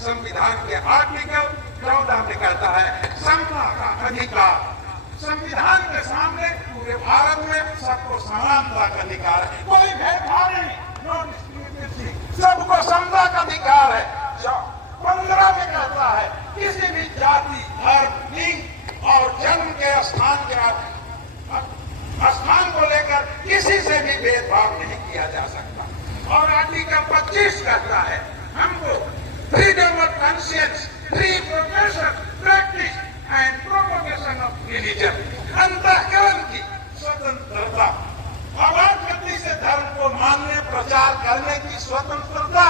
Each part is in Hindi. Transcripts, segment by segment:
संविधान के आर्टिकल 14 में कहता है समता का अधिकार। संविधान के सामने पूरे भारत में सबको समानता का अधिकार है, कोई भेदभाव नहीं, नो डिस्क्रिमिनेशन, सबको समता का अधिकार है। 15 में कहता है किसी भी जाति, धर्म, लिंग और जन्म के स्थान को लेकर किसी से भी भेदभाव नहीं किया जा सकता। और आर्टिकल 25 कहता है हमको freedom of conscience, free profession, practice and propagation of religion, अंतःकरण की स्वतंत्रता, आवाज गति से धर्म को मानने, प्रचार करने की स्वतंत्रता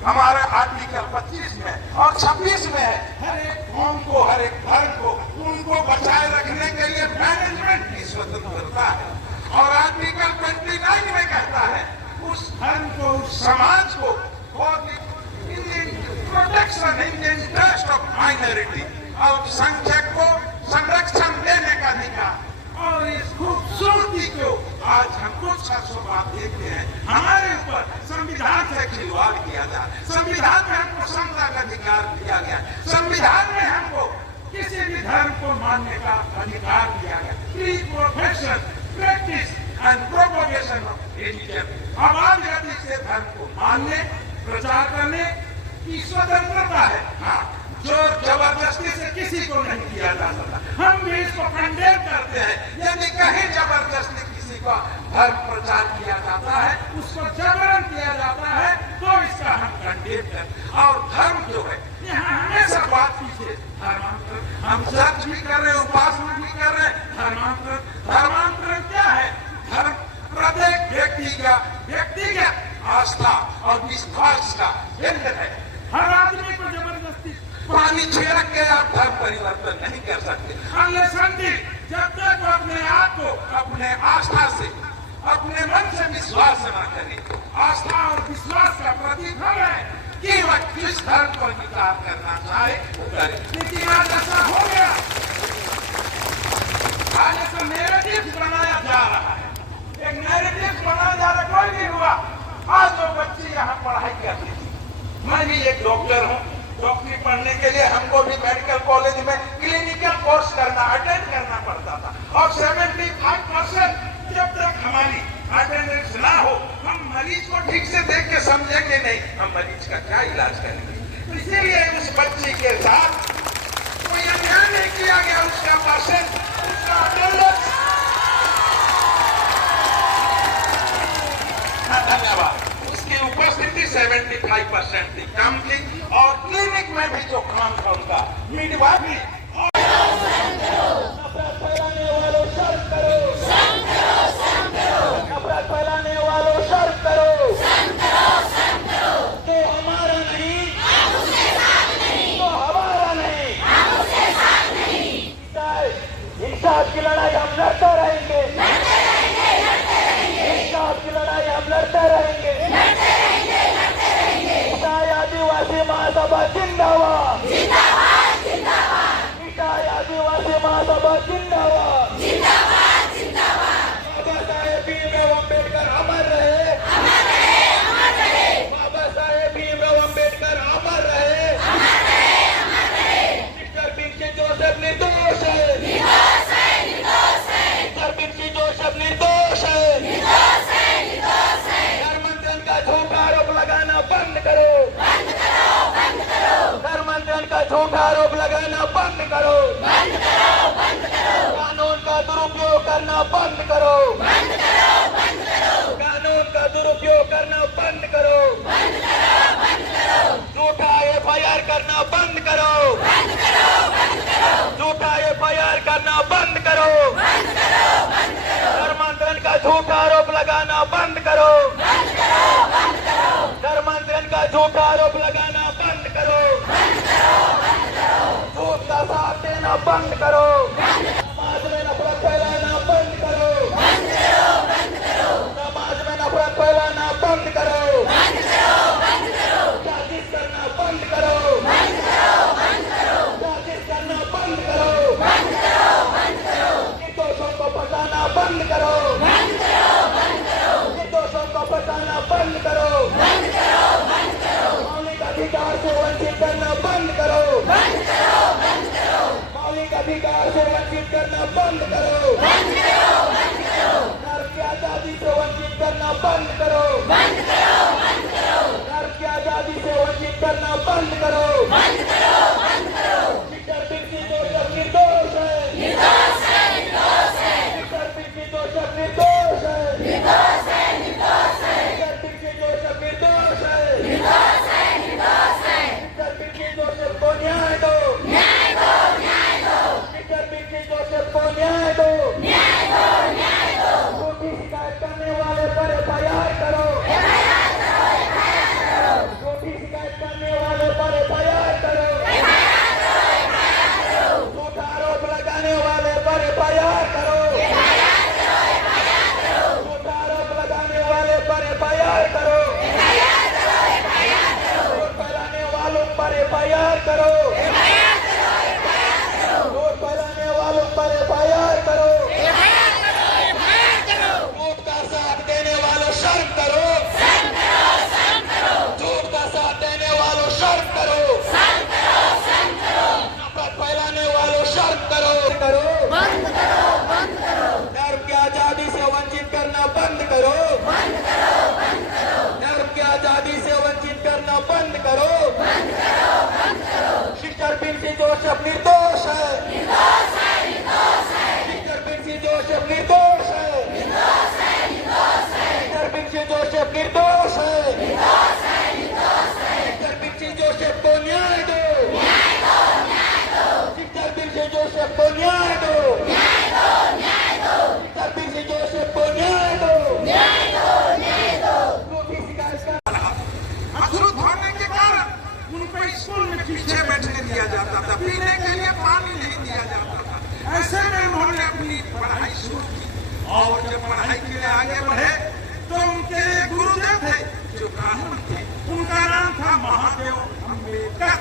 हमारे आर्टिकल 25 में। और 26 में है हर एक कौम को, हर एक धर्म को उनको बचाए रखने के लिए मैनेजमेंट की स्वतंत्रता है। और आर्टिकल 29 में कहता है उस धर्म को, उस समाज को protection in the interest of minority, अल्पसंख्यक को संरक्षण देने का अधिकार। और इस खूबसूरती को आज हम कुछ शख्सों को देखते हैं हमारे ऊपर संविधान से खिलवाड़ किया जा रहा है। संविधान में हमको समता का अधिकार दिया गया, संविधान में हमको किसी भी धर्म को मानने का अधिकार दिया गया, free profession, practice and propagation of religion, आवाज गति से धर्म को मानने, प्रचार करने की स्वतंत्रता है। हाँ, जोर जबरदस्ती से किसी को नहीं किया जा सकता। हम भी इसको कंडेम करते हैं। यदि कहीं जबरदस्ती किसी का धर्म प्रचार किया जाता है, उसको जबरन किया जाता है, तो इसका हम कंडेम करते। और धर्म जो है यहाँ हमेशा बात कीजिए, धर्मांतरण हम सर्च भी कर रहे हैं, उपासना भी कर रहे हैं। धर्मांतरण क्या है? धर्म प्रत्येक व्यक्तिगत आस्था और विश्वास का केंद्र है। हर आदमी को जबरदस्ती पानी छिड़क के आप धर्म परिवर्तन नहीं कर सकते। जब तक वो अपने आप को अपने आस्था से, अपने मन से विश्वास न करे, आस्था और विश्वास का प्रतिफल है कि वह किस धर्म को अंगीकार करना चाहे वो करे। लेकिन आज ऐसा हो गया, आज ऐसा नैरेटिव बनाया जा रहा है, एक नैरेटिव बनाया जा रहा है। कोई नहीं हुआ, आज जो बच्चे यहाँ पढ़ाई करते थे, मैं भी एक डॉक्टर हूँ, डॉक्टरी पढ़ने के लिए हमको भी मेडिकल कॉलेज में क्लिनिकल कोर्स अटेंड करना पड़ता था। और 75% जब तक हमारी अटेंडेंस ना हो, हम मरीज को ठीक से देख के समझेंगे नहीं, हम मरीज का क्या इलाज करेंगे। इसीलिए उस बच्ची के साथ कोई अन्याय नहीं किया गया, उसका परसेंट, उसका अटेंडेंस। धन्यवाद। उसकी उपस्थिति 75% थी, कम थी। और क्लिनिक में भी जो काम था उनका मिडवाइफरी, नफरत फैलाने वालों शर्म करो, नफरत फैलाने वालों शर्म करो, तो हमारा नहीं, तो हमारा नहीं, इंसाफ की लड़ाई हम लड़ते रहेंगे, इंसाफ की लड़ाई हम लड़ते रहेंगे। आदिवासी महासभा जिंदाबाद, जिंदाबाद, जिंदाबाद। इकाई आदिवासी महासभा जिंदाबाद, जिंदाबाद, जिंदाबाद। बाबा साहेब भीमराव अम्बेडकर अमर रहे, अमर रहे, अमर रहे। बाबा साहेब भीमराव अम्बेडकर अमर रहे, अमर रहे, अमर रहे। मिस्टर बिन्सी जोसेफ निर्दोष है, निर्दोष है, निर्दोष है। मिस्टर बिन्सी जोसेफ निर्दोष है, निर्दोष है, निर्दोष है। धर्मांतरण का झूठा आरोप लगाना बंद करो, का झूठा आरोप लगाना बंद करो, बंद करो, बंद करो। कानून का दुरुपयोग करना बंद करो, बंद करो, बंद करो। कानून का दुरुपयोग करना बंद करो, बंद करो, बंद करो। झूठा FIR करना बंद करो, बंद करो, बंद करो। झूठा FIR करना बंद करो, बंद करो, बंद करो। धर्मांतरण का झूठा आरोप लगाना बंद करो, बंद करो, बंद करो। धर्मांतरण का झूठा आरोप लगाना बंद करो, बंद करो, बंद करो। झूठ का साथ देना बंद करो, समाज में नफरत फैलाना बंद करो, बंद करो, बंद करो। समाज में नफरत फैलाना बंद करो, बंद करो, बंद करो। साजिश करना बंद करो, बंद करो, बंद करो। साजिश करना बंद करो, बंद करो, बंद करो। निर्दोषों को फंसाना बंद करो, बंद करो, बंद करो। निर्दोषों को फंसाना बंद करो, बंद करो, बंद करो। मौलिक अधिकार से बोलना बंद करो। शिक्षक बिन जोसेफ निर्दोष है। शिक्षक बिन जोसेफ निर्दोष है। शिक्षक बिन जोसेफ निर्दोष है। शिक्षक बिन जोसेफ को न्याय दो। शिक्षक बिन जोसेफ को न्याय दो। शिक्षक बिन जोसेफ को न्याय दो। अशुद्ध होने के कारण उनको स्कूल में पीछे बैठने दिया जाता था, पीने के लिए पानी नहीं दिया जाता था। ऐसे में उन्होंने अपनी पढ़ाई शुरू की और जब पढ़ाई के लिए आगे बढ़े तो उनके गुरुदेव थे जो ब्राह्मण थे, उनका नाम था महादेव अम्बेडकर।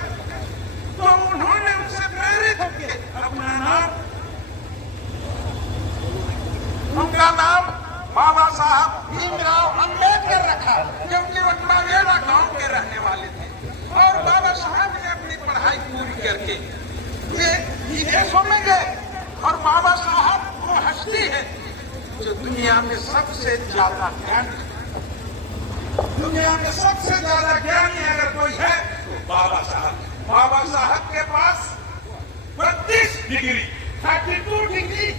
तो उन्होंने उनसे प्रेरित होकर उनका नाम बाबा साहब भीमराव अम्बेडकर रखा, क्योंकि वो टवेरा गांव के रहने वाले थे। और बाबा साहब ने अपनी पढ़ाई पूरी करके ये विदेशों में गए और बाबा साहब वो हस्ती है जो दुनिया में सबसे ज्यादा ज्ञानी, दुनिया में सबसे ज्यादा ज्ञानी अगर कोई है तो बाबा साहब। बाबा साहब के पास 32 डिग्री 32 डिग्री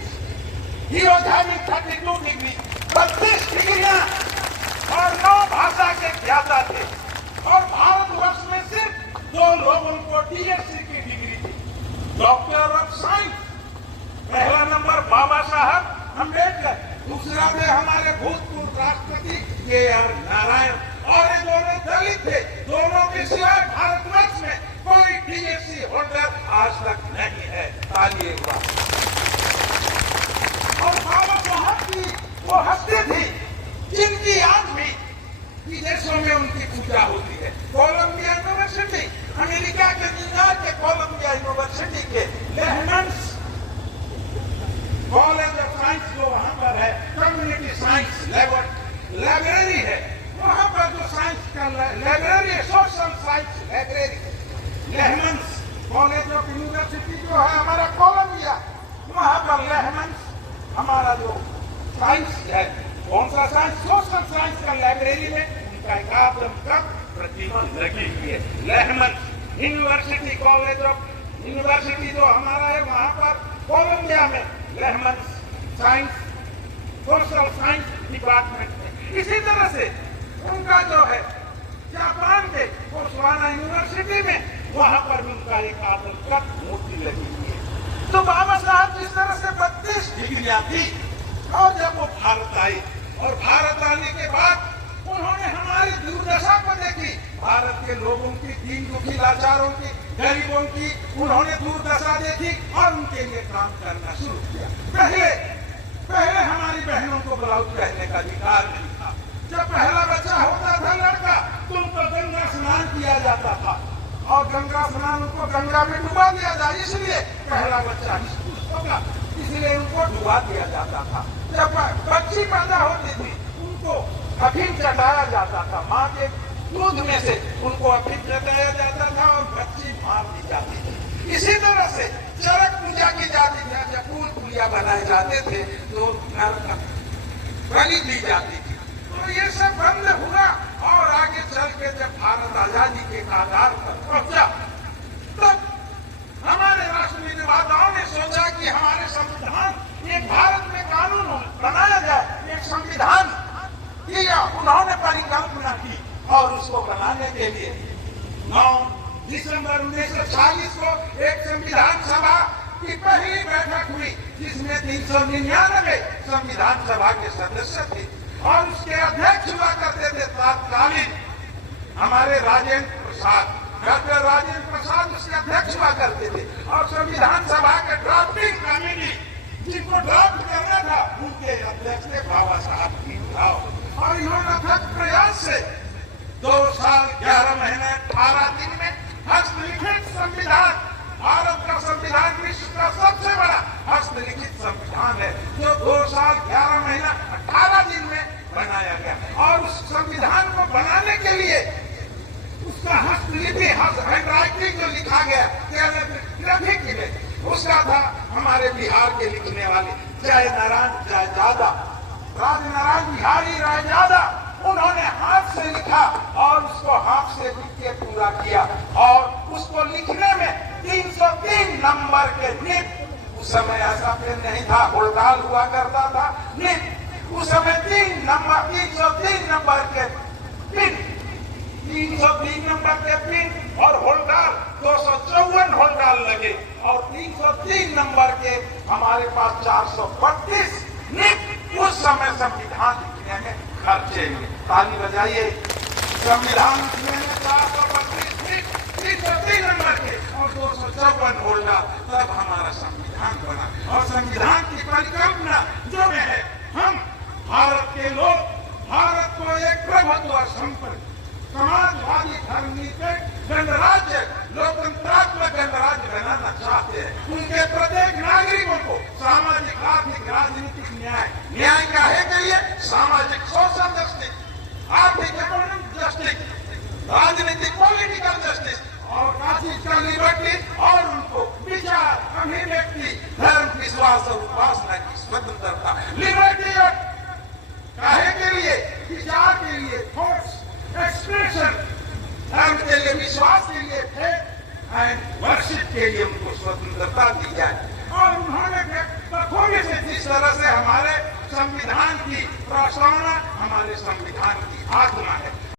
ही 32 डिग्री 32 डिग्रियां और 9 भाषा के ज्ञाता थे। और भारतवर्ष में सिर्फ 2 लोगों को डीएससी की डिग्री थी, डॉक्टर ऑफ साइंस। पहला नंबर बाबा साहब अम्बेडकर, दूसरा में हमारे भूतपूर्व राष्ट्रपति के.आर. नारायण। और ये दोनों दलित थे। दोनों के सिवाय भारतवर्ष में कोई डीएससी होल्डर आज तक नहीं है। ताली एक बार। और बाबा साहब की वो हस्ती थी जिनकी आज भी विदेशों में उनकी पूजा होती है। कोलंबिया यूनिवर्सिटी, अमेरिका के न्यूयॉर्क के कोलंबिया यूनिवर्सिटी के लेहमन्स कॉलेज ऑफ साइंस जो वहां पर है, कम्युनिटी साइंस लाइब्रेरी है, वहां पर जो साइंस का लाइब्रेरी है, social science library, Lehman's college of university जो है हमारा कोलंबिया, वहां पर लेहमन्स हमारा जो साइंस है, कौन सा साइंस, सोशल साइंस का लाइब्रेरी में उनका एकादम का प्रतिमा लगी हुई है। लेहमन्स यूनिवर्सिटी कॉलेज ऑफ यूनिवर्सिटी जो हमारा है वहां पर कोलंबिया में लेहमन्स साइंस सोशल साइंस डिपार्टमेंट में। इसी तरह से उनका जो है जापान के ओसाका यूनिवर्सिटी में वहां पर भी उनका एक आदम का मूर्ति लगी हुई है। तो बाबा साहब जिस तरह से 32 डिग्रियां थी और जब वो भारत आए और भारत आने के बाद उन्होंने हमारी दुर्दशा को देखी, भारत के लोगों की, दीन दुखी लाचारों की, गरीबों की उन्होंने दुर्दशा देखी और उनके लिए काम करना शुरू किया। पहले हमारी बहनों को ब्लाउज पहनने का अधिकार नहीं था। जब पहला बच्चा होता था लड़का तो उनको गंगा स्नान किया जाता था और गंगा स्नान उनको गंगा में डुबा दिया जाए, इसलिए पहला बच्चा होगा, इसलिए उनको डुबा दिया जाता था। जब बच्ची पैदा होती थी उनको अफीम चटाया जाता था, माँ के दूध में से उनको अफीम चटाया जाता था और बच्ची मार दी जाती थी। इसी तरह से चरक पूजा की जाती थी, जब फूल पुलिया बनाए जाते थे तो बलि दी जाती थी। तो ये सब बंद हुआ और आगे चल के जब भारत आजादी के आधार पर पहुंचा तब हमारे राष्ट्र निर्माताओं ने सोचा कि हमारे संविधान एक भारत में कानून बनाया जाए, एक संविधान किया। उन्होंने परिकल्पना की और उसको बनाने के लिए 9 दिसंबर 1940 को एक संविधान सभा की पहली बैठक हुई जिसमें 399 संविधान सभा के सदस्य थे और उसके अध्यक्ष हुआ करते थे तत्कालीन हमारे राजेंद्र प्रसाद, डॉक्टर राजेंद्र प्रसाद उसके अध्यक्ष हुआ करते थे। और संविधान सभा के ड्राफ्टिंग कमेटी जिनको ड्राफ्ट करना था उनके अध्यक्ष थे बाबा साहब भीमराव। और इन्होंने अथक प्रयास से 2 साल 11 महीने 18 दिन में हस्तलिखित संविधान, भारत का संविधान विश्व का सबसे बड़ा हस्तलिखित संविधान है जो 2 साल 11 महीना 18 दिन में बनाया गया। और उस संविधान को बनाने के लिए उसका हस्तलिपि हैंडराइटिंग जो लिखा गया कैलिग्राफी में उसका था हमारे बिहार के लिखने वाले जय नारायण जयजादा, राजनारायण बिहारी रायजादा। उन्होंने हाथ से लिखा और उसको हाथ से लिख के उस समय ऐसा पेन नहीं था, होल्डाल हुआ करता था। उस समय 303 नंबर के पिन, 303 नंबर के पिन और होल्डाल 254 होल्डाल लगे और 303 नंबर के हमारे पास 432 उस समय संविधान लिखने में खर्चे हुए। ताली बजाइए। संविधान लिखने में 432 303 नंबर के और 254 होल्डाल, तब हमारा संविधान बना। और संविधान की परिकल्पना जो है, हम भारत के लोग भारत को एक प्रभुत्व और संपन्न समाजवादी धर्मनिरपेक्ष गणराज्य, लोकतंत्रात्मक गणराज्य बनाना चाहते हैं। उनके प्रत्येक नागरिकों को सामाजिक, आर्थिक, राजनीतिक न्याय काहे के लिए? सामाजिक सोशल जस्टिस, आर्थिक इकोनॉमिक जस्टिस, राजनीतिक पॉलिटिकल जस्टिस और फिजिकल लिबर्टी, और उनको विचार, अभिव्यक्ति, धर्म, विश्वास और उपासना की स्वतंत्रता, लिबर्टी। और काहे के लिए? विचार के लिए, थॉट्स एक्सप्रेशन, धर्म के लिए, विश्वास के लिए, फेथ एंड वर्शिप के लिए उनको स्वतंत्रता दी जाए। और उन्होंने बखूबी से जिस तरह से हमारे संविधान की प्रस्तावना, हमारे संविधान की आत्मा है,